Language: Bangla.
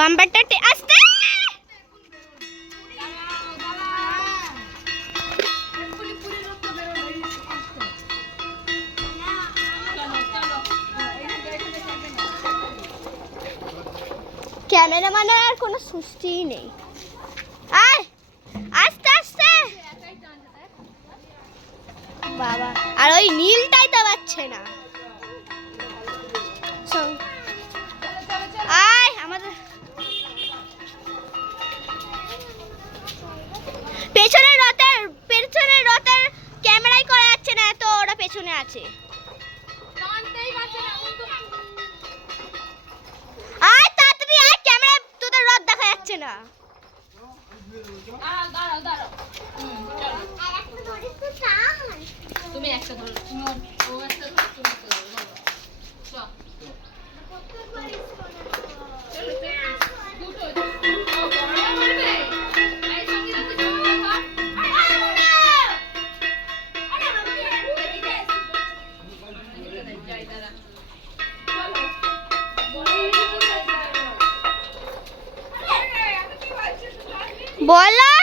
বাম্পারটা আস্তে ক্যামেরাম্যানের আর কোনো সুস্থিই নেই। আয় আস্তে আস্তে বাবা, আর ওই নীলটাই তো পাচ্ছে না। আয় আমাদের পেছনের রথের ক্যামেরাই করা যাচ্ছে না, তো ওরা পেছনে আছে। আয় তাড়াতাড়ি আয়, ক্যামেরা তোদের রথ দেখা যাচ্ছে না। তুমি একটা ধরো, ও একটা ধরো, তুমি একটা ধরো। চল দুটো বলো